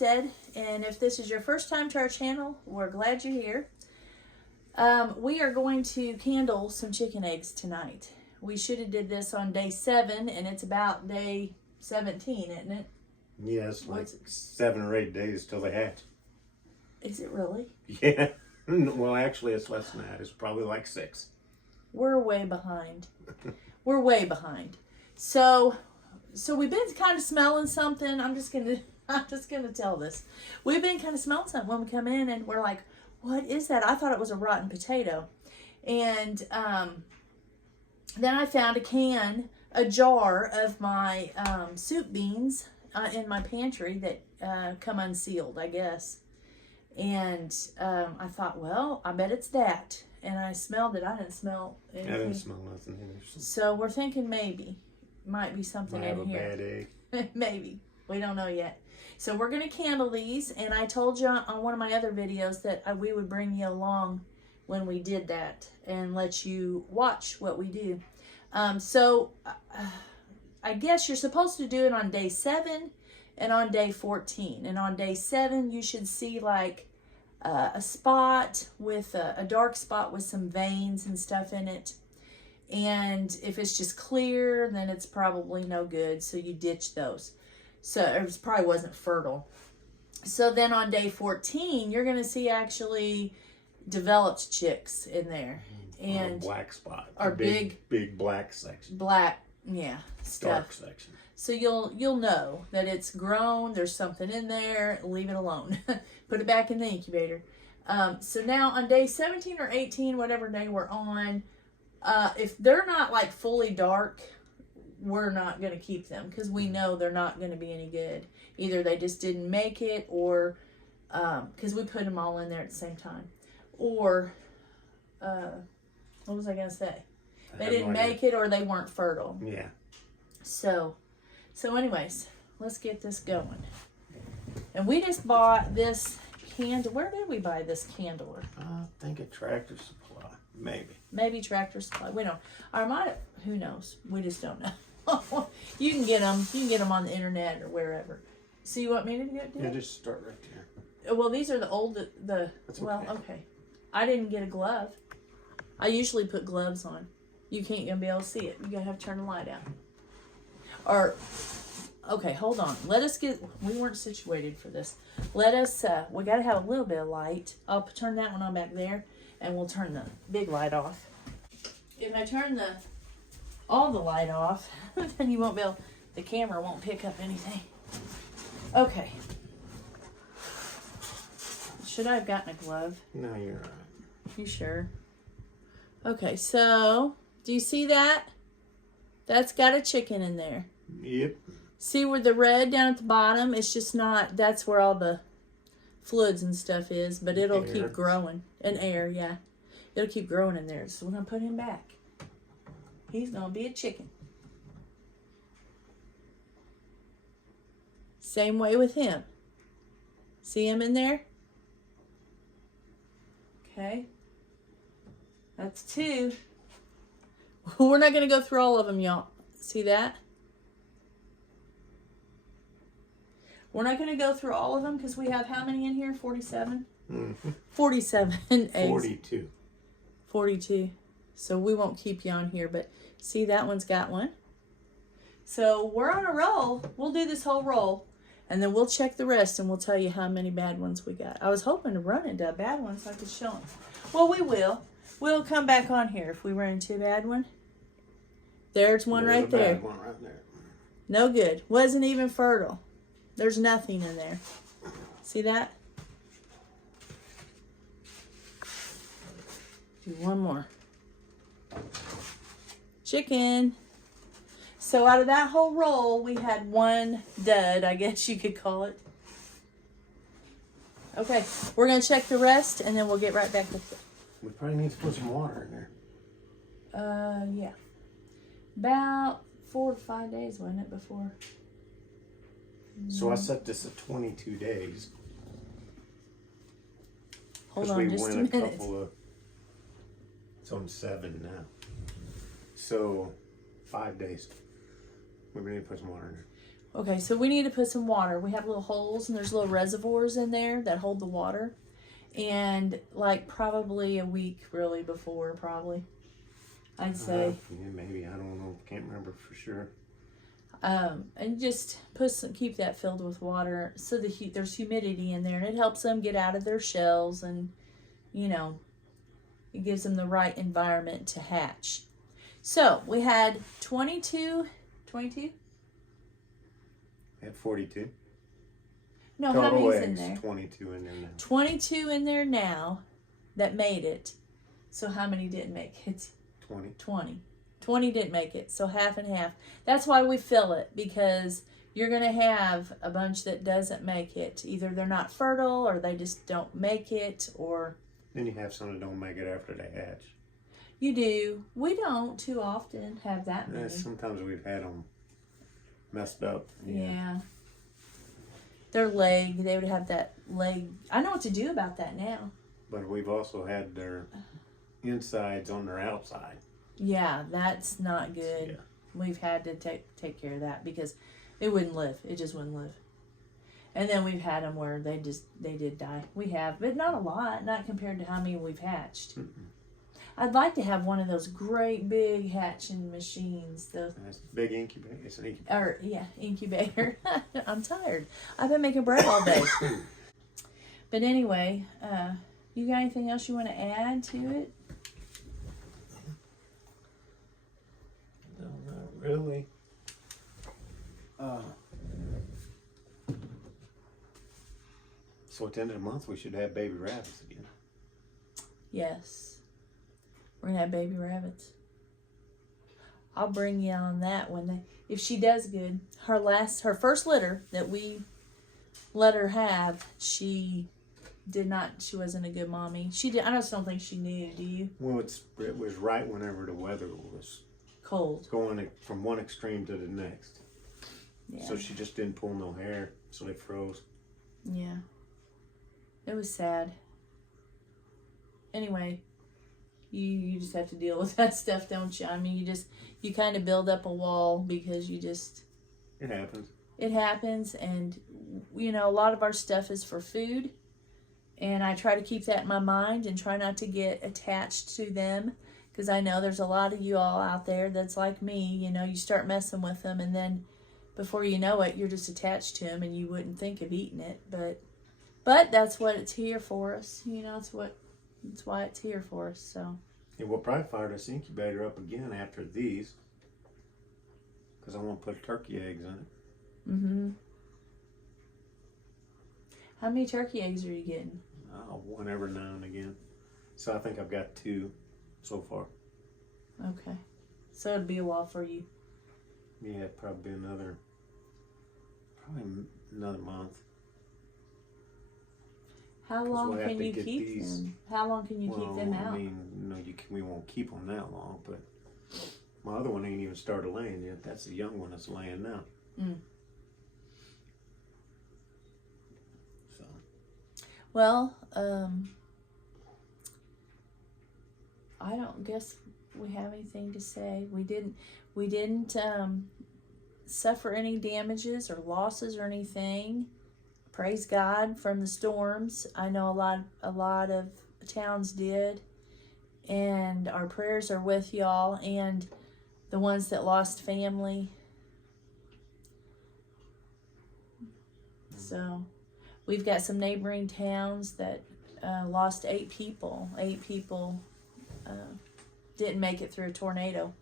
Homestead, and if this is your first time to our channel, we're glad you're here. We are going to candle some chicken eggs tonight. We should have did this on day 7, and it's about day 17, isn't it? Yes, like 7 or 8 days till they hatch. Is it really? Yeah. Well, actually, it's less than that. It's probably like 6. We're way behind. We're way behind. So we've been kind of smelling something. I'm just gonna tell this. We've been kind of smelling something when we come in, and we're like, "What is that?" I thought it was a rotten potato, and then I found a jar of my soup beans in my pantry that come unsealed, I guess. And I thought, well, I bet it's that. And I smelled it. I didn't smell anything. I didn't smell nothing either. So we're thinking maybe. Might be something in here. Might have a bad egg. Maybe. We don't know yet. So we're going to candle these. And I told you on one of my other videos that we would bring you along when we did that and let you watch what we do. So I guess you're supposed to do it on day 7 and on day 14. And on day 7, you should see like a spot with a dark spot with some veins and stuff in it. And if it's just clear, then it's probably no good. So you ditch those. So it probably wasn't fertile. So then on day 14, you're going to see actually developed chicks in there. And a black spot. Our big black section. Black, yeah, stuff. Dark section. So you'll know that it's grown. There's something in there. Leave it alone. Put it back in the incubator. So now on day 17 or 18, whatever day we're on, if they're not like fully dark, we're not going to keep them because we know they're not going to be any good. Either they just didn't make it, or because we put them all in there at the same time, or what was I going to say? They didn't make it, or they weren't fertile. Yeah. So anyways, let's get this going. And we just bought this candle. Where did we buy this candler? I think at Tractor Supply. Maybe Tractor Supply. We don't. Or might. Who knows? We just don't know. You can get them. You can get them on the internet or wherever. So you want me to do it? Yeah, just start right there. Well, these are the old. That's well, okay. okay. I didn't get a glove. I usually put gloves on. You can't gonna be able to see it. You gotta have to turn the light out. Or, okay, hold on. Let us get, we weren't situated for this. Let us, we got to have a little bit of light. I'll turn that one on back there, and we'll turn the big light off. If I turn all the light off, then you won't be able, the camera won't pick up anything. Okay. Should I have gotten a glove? No, you're all right. You sure? Okay, so, do you see that? That's got a chicken in there. Yep. See where the red down at the bottom? It's just not, that's where all the fluids and stuff is, but it'll keep growing. And air, yeah. It'll keep growing in there. So we're going to put him back. He's going to be a chicken. Same way with him. See him in there? Okay. That's 2. We're not going to go through all of them, y'all. See that? We're not going to go through all of them because we have how many in here? 47? Mm-hmm. 47 eggs. 42. 42. So we won't keep you on here, but see, that one's got one. So we're on a roll. We'll do this whole roll, and then we'll check the rest, and we'll tell you how many bad ones we got. I was hoping to run into a bad one so I could show them. Well, we will. We'll come back on here if we run into a bad one. There's one right there. Bad one right there. No good. Wasn't even fertile. There's nothing in there. See that? Do one more. Chicken. So out of that whole roll, we had one dud, I guess you could call it. Okay, we're going to check the rest, and then we'll get right back with it. We probably need to put some water in there. Yeah. About 4 to 5 days, wasn't it, before? So I set this at 22 days. Hold on just a minute. It's on 7 now. So 5 days. We're going to put some water in there. Okay, so we need to put some water. We have little holes and there's little reservoirs in there that hold the water. And like probably a week really before, probably. I'd say. Yeah, maybe. I don't know. Can't remember for sure. And just keep that filled with water so there's humidity in there, and it helps them get out of their shells, and you know, it gives them the right environment to hatch. So we had 22. We had 42. No, Total how many's eggs, in there? 22 in there now. 22 in there now that made it. So how many didn't make it? 20. 20 didn't make it, so half and half. That's why we fill it, because you're going to have a bunch that doesn't make it. Either they're not fertile, or they just don't make it, or... Then you have some that don't make it after they hatch. You do. We don't too often have that many. Sometimes we've had them messed up. Yeah. Their leg, they would have that leg. I know what to do about that now. But we've also had their insides on their outside. Yeah, that's not good. Yeah. We've had to take care of that because it wouldn't live. It just wouldn't live. And then we've had them where they did die. We have, but not a lot, not compared to how many we've hatched. I'd like to have one of those great big hatching machines. That's big incubator. It's an incubator. Incubator. I'm tired. I've been making bread all day. But anyway, you got anything else you want to add to it? No, not really. So at the end of the month, we should have baby rabbits again. Yes. We're going to have baby rabbits. I'll bring you on that when if she does good. Her first litter that we let her have, she wasn't a good mommy. I just don't think she knew, do you? Well, it was right whenever the weather was cold, going from one extreme to the next. Yeah. So she just didn't pull no hair, so they froze. Yeah. It was sad. Anyway, you just have to deal with that stuff, don't you? I mean, you kind of build up a wall because It happens. It happens, and you know, a lot of our stuff is for food, and I try to keep that in my mind and try not to get attached to them, because I know there's a lot of you all out there that's like me. You know, you start messing with them, and then before you know it, you're just attached to them, and you wouldn't think of eating it, but that's what it's here for us. You know, it's why it's here for us. So. And we'll probably fire this incubator up again after these, because I want to put turkey eggs in it. Mm-hmm. How many turkey eggs are you getting? One every now and again. So I think I've got 2 so far. Okay. So it'd be a while for you. Yeah, probably another month. How long can you keep them? How long can you keep them out? I mean, we won't keep them that long, but my other one ain't even started laying yet. That's the young one that's laying now. Mm. So. Well, I don't guess we have anything to say. We didn't suffer any damages or losses or anything. Praise God from the storms. I know a lot of towns did, and our prayers are with y'all and the ones that lost family. So we've got some neighboring towns that lost 8 people. 8 people didn't make it through a tornado.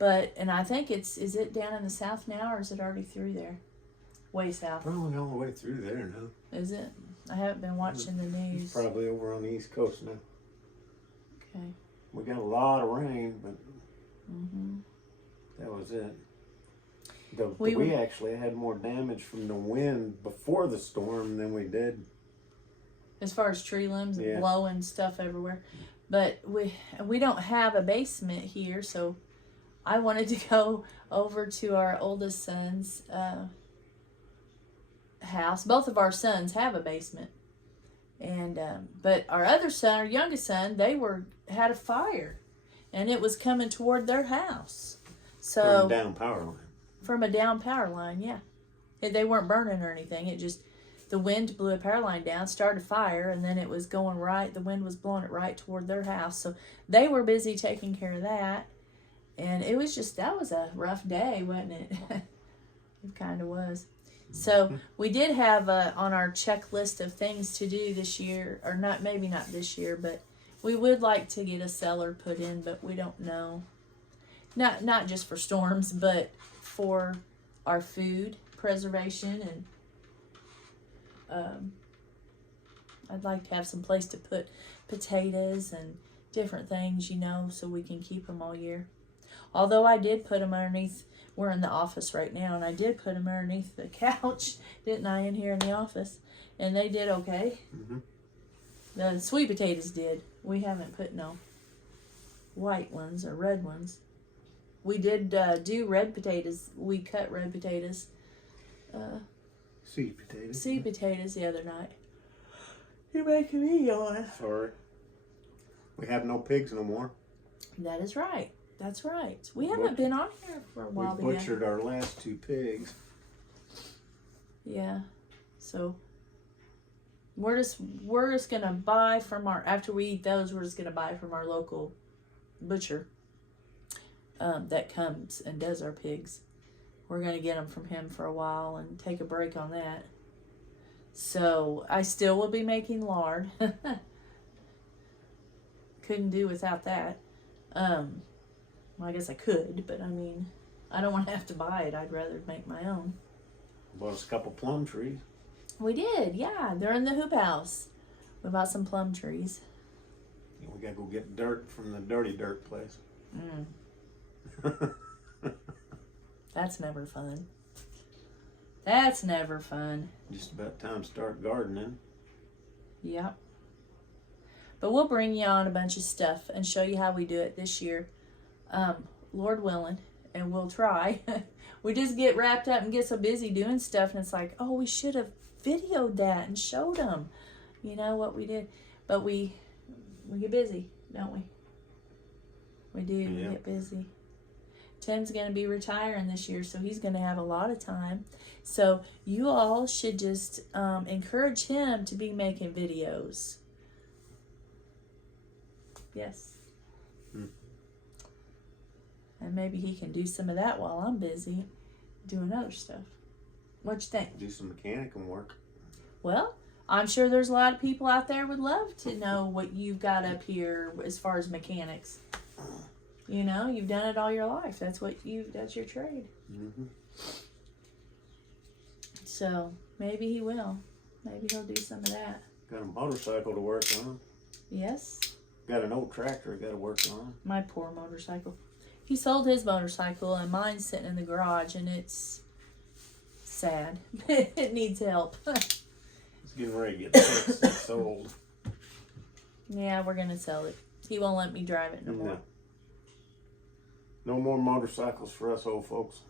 And I think is it down in the south now, or is it already through there? Way south. Probably all the way through there now. Is it? I haven't been watching the news. It's probably over on the East Coast now. Okay. We got a lot of rain, but Mm-hmm. that was it. We actually had more damage from the wind before the storm than we did. As far as tree limbs and Yeah. blowing stuff everywhere. But we don't have a basement here, so I wanted to go over to our oldest son's house. Both of our sons have a basement, and but our other son, our youngest son, had a fire, and it was coming toward their house. So From a down power line. From a down power line, yeah. They weren't burning or anything. It just, the wind blew a power line down, started a fire, and then it was going right, the wind was blowing it right toward their house. So they were busy taking care of that. And it was just, that was a rough day, wasn't it? It kind of was. So we did have on our checklist of things to do this year, or not, maybe not this year, but we would like to get a cellar put in, but we don't know. Not just for storms, but for our food preservation, and I'd like to have some place to put potatoes and different things, so we can keep them all year. Although I did put them underneath, we're in the office right now, and I did put them underneath the couch, didn't I, in here in the office? And they did okay. Mm-hmm. The sweet potatoes did. We haven't put no white ones or red ones. We did do red potatoes. We cut red potatoes. Sweet potatoes. Sweet potatoes the other night. You're making me yawn. Sorry. We have no pigs no more. That is right. That's right. We haven't been on here for a while. We butchered our last 2 pigs. Yeah. So we're just gonna buy from after we eat those, we're just gonna buy from our local butcher that comes and does our pigs. We're gonna get them from him for a while and take a break on that. So I still will be making lard. Couldn't do without that. Well, I guess I could, but I mean, I don't want to have to buy it. I'd rather make my own. Bought us a couple plum trees. We did, yeah. They're in the hoop house. We bought some plum trees. We gotta go get dirt from the dirty dirt place. That's never fun. That's never fun. Just about time to start gardening. Yep. But we'll bring you on a bunch of stuff and show you how we do it this year. Lord willing, and we'll try. We just get wrapped up and get so busy doing stuff, and it's like, oh, we should have videoed that and showed them, what we did. But we get busy, don't we? We do. Yeah. We get busy. Tim's going to be retiring this year, so he's going to have a lot of time. So you all should just encourage him to be making videos. Yes. And maybe he can do some of that while I'm busy doing other stuff. What you think? Do some mechanical work. Well, I'm sure there's a lot of people out there would love to know what you've got up here as far as mechanics. You've done it all your life. That's your trade. Mm-hmm. So maybe he will. Maybe he'll do some of that. Got a motorcycle to work on. Yes. Got an old tractor I got to work on. My poor motorcycle. He sold his motorcycle, and mine's sitting in the garage, and it's sad. It needs help. It's getting ready to get fixed. It's old. Yeah, we're going to sell it. He won't let me drive it no more. No more motorcycles for us old folks.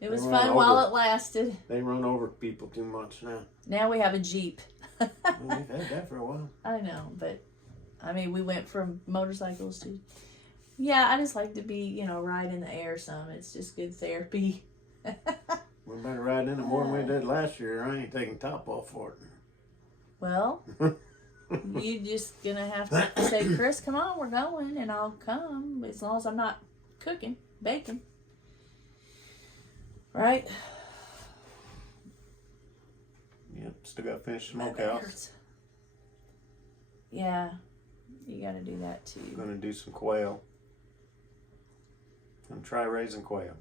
It was fun while it lasted. They run over people too much now. Now we have a Jeep. Well, we've had that for a while. I know, but we went from motorcycles to... Yeah, I just like to be, ride in the air some. It's just good therapy. We're better riding in it more than we did last year. I ain't taking top off for it. Well, you just gonna have to say, Chris, come on, we're going, and I'll come as long as I'm not cooking, baking. Right? Yep, still got to finish the smokehouse. Yeah, you got to do that too. I'm gonna do some quail. And try raising quail.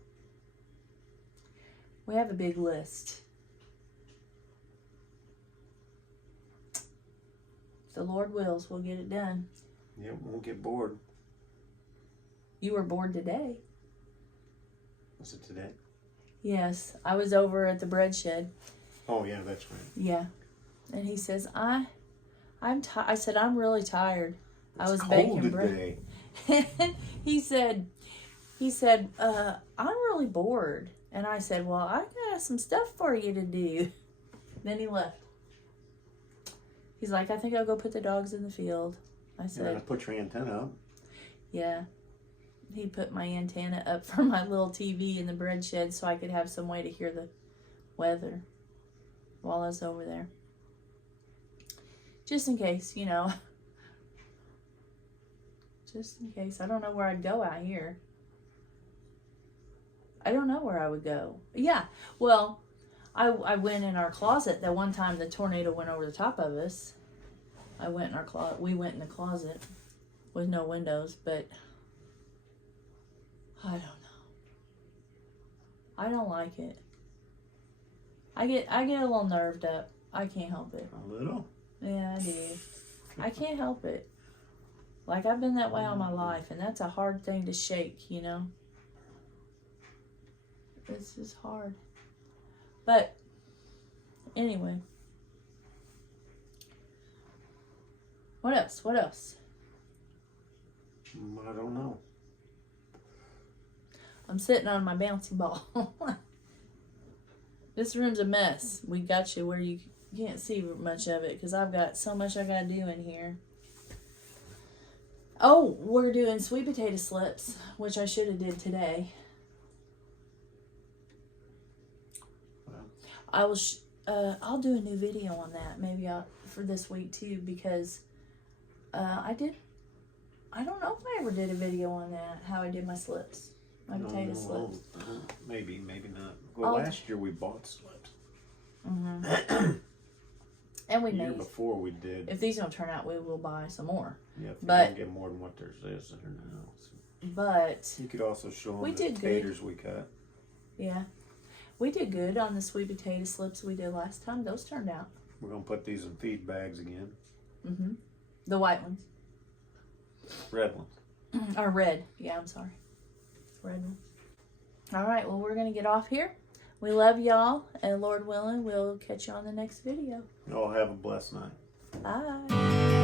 We have a big list. If the Lord wills, we'll get it done. Yep, won't get bored. You were bored today. Was it today? Yes, I was over at the bread shed. Oh yeah, that's right. Yeah, and he says, I said, I'm really tired. It's I was cold baking bread. He said, I'm really bored. And I said, well, I got some stuff for you to do. Then he left. He's like, I think I'll go put the dogs in the field. I said, you're gonna put your antenna up. Yeah. He put my antenna up for my little TV in the bread shed so I could have some way to hear the weather while I was over there. Just in case, you know. Just in case. I don't know where I'd go out here. I don't know where I would go. Yeah, well, I went in our closet. That one time the tornado went over the top of us. I went in our closet. We went in the closet with no windows, but I don't know. I don't like it. I get a little nerved up. I can't help it. A little? Yeah, I do. I can't help it. Like, I've been that way all my life, and that's a hard thing to shake, you know? This is hard. But, anyway. What else? What else? I don't know. I'm sitting on my bouncy ball. This room's a mess. We got you where you can't see much of it because I've got so much I got to do in here. Oh, we're doing sweet potato slips, which I should have did today. Well. I'll do a new video on that maybe for this week too because I don't know if I ever did a video on that, how I did my slips, my potato slips. Maybe not. Well, last year we bought slips. Mm-hmm. And we the year made. Before we did. If these don't turn out, we will buy some more. Yeah, if you but don't get more than what theirs is there now. So. But You could also show them we the did potatoes good. we cut. Yeah. We did good on the sweet potato slips we did last time. Those turned out. We're going to put these in feed bags again. Mm-hmm. The white ones. Red ones. Or red. Yeah, I'm sorry. Red one. All right, well, we're going to get off here. We love y'all, and Lord willing, we'll catch you on the next video. Y'all have a blessed night. Bye.